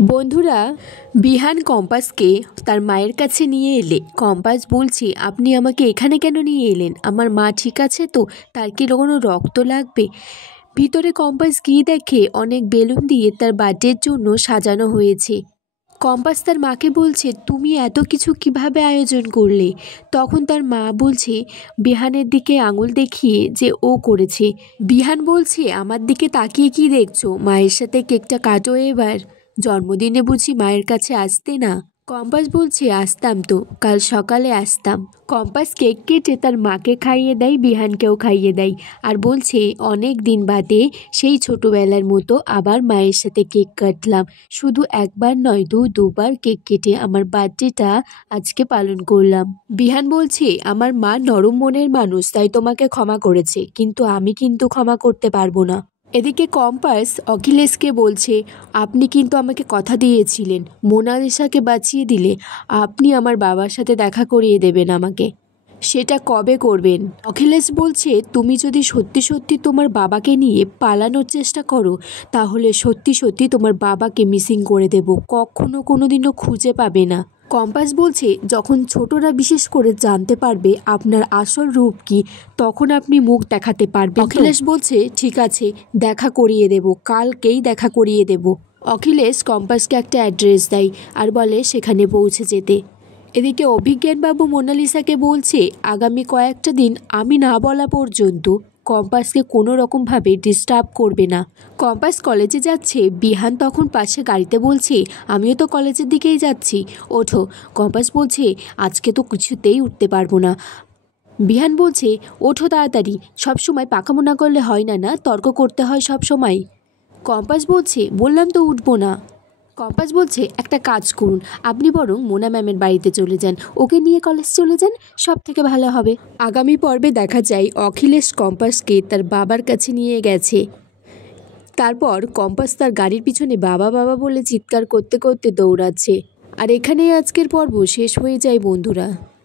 বন্ধুরা, বিহান কম্পাসকে তার মায়ের কাছে নিয়ে এলে কম্পাস বলছে, আপনি আমাকে এখানে কেন নিয়ে এলেন? আমার মা ঠিক আছে তো? তার কি কোনো রক্ত লাগবে? ভিতরে কম্পাস গিয়ে দেখে অনেক বেলুন দিয়ে তার বার্থডের জন্য সাজানো হয়েছে। কম্পাস তার মাকে বলছে, তুমি এত কিছু কিভাবে আয়োজন করলে? তখন তার মা বলছে বিহানের দিকে আঙুল দেখিয়ে যে ও করেছে। বিহান বলছে, আমার দিকে তাকিয়ে কি দেখছো? মায়ের সাথে কেকটা কাটো এবার। জন্মদিনে বুঝি মায়ের কাছে আসতে না? কম্পাস বলছে, আসতাম তো, কাল সকালে আসতাম। কম্পাস কেক কেটে তার মাকে খাইয়ে দেয়, বিহানকেও খাইয়ে দেয়, আর বলছে অনেক দিন বাদে সেই ছোটোবেলার মতো আবার মায়ের সাথে কেক কাটলাম। শুধু একবার নয়, দুবার কেক কেটে আমার বার্থডেটা আজকে পালন করলাম। বিহান বলছে, আমার মা নরম মনের মানুষ, তাই তোমাকে ক্ষমা করেছে, কিন্তু আমি ক্ষমা করতে পারবো না। এদিকে কম্পাস অখিলেশকে বলছে, আপনি কিন্তু আমাকে কথা দিয়েছিলেন, মোনালিসাকে বাঁচিয়ে দিলে আপনি আমার বাবার সাথে দেখা করিয়ে দেবেন আমাকে। সেটা কবে করবেন? অখিলেশ বলছে, তুমি যদি সত্যি সত্যি তোমার বাবাকে নিয়ে পালানোর চেষ্টা করো, তাহলে সত্যি সত্যি তোমার বাবাকে মিসিং করে দেব, কখনো কোনোদিনও খুঁজে পাবে না। কম্পাস বলছে, যখন ছোটরা বিশেষ করে জানতে পারবে আপনার আসল রূপ কি, তখন আপনি মুখ দেখাতে পারবেন। অখিলেশ বলছে, ঠিক আছে, দেখা করিয়ে দেব, কালকেই দেখা করিয়ে দেব। অখিলেশ কম্পাসকে একটা অ্যাড্রেস দেয় আর বলে সেখানে পৌঁছে যেতে। এদিকে অভিজ্ঞানবাবু মোনালিসাকে বলছে, আগামী কয়েকটা দিন আমি না বলা পর্যন্ত কম্পাসকে কোনো রকমভাবে ডিস্টার্ব করবে না। কম্পাস কলেজে যাচ্ছে, বিহান তখন পাশে গাড়িতে বলছে, আমিও তো কলেজের দিকেই যাচ্ছি, ওঠো। কম্পাস বলছে, আজকে তো কিছুতেই উঠতে পারবো না। বিহান বলছে, ওঠো তাড়াতাড়ি, সবসময় পাকামো না করলে হয় না, না তর্ক করতে হয় সব সময়। কম্পাস বলছে, বললাম তো উঠবো না। কম্পাস বলছে, একটা কাজ করুন, আপনি বরং মোনা ম্যামের বাড়িতে চলে যান, ওকে নিয়ে কলেজ চলে যান, সব থেকে ভালো হবে। আগামী পর্বে দেখা যায় অখিলেশ কম্পাসকে তার বাবার কাছে নিয়ে গেছে। তারপর কম্পাস তার গাড়ির পিছনে বাবা বাবা বলে চিৎকার করতে করতে দৌড়াচ্ছে। আর এখানেই আজকের পর্ব শেষ হয়ে যায় বন্ধুরা।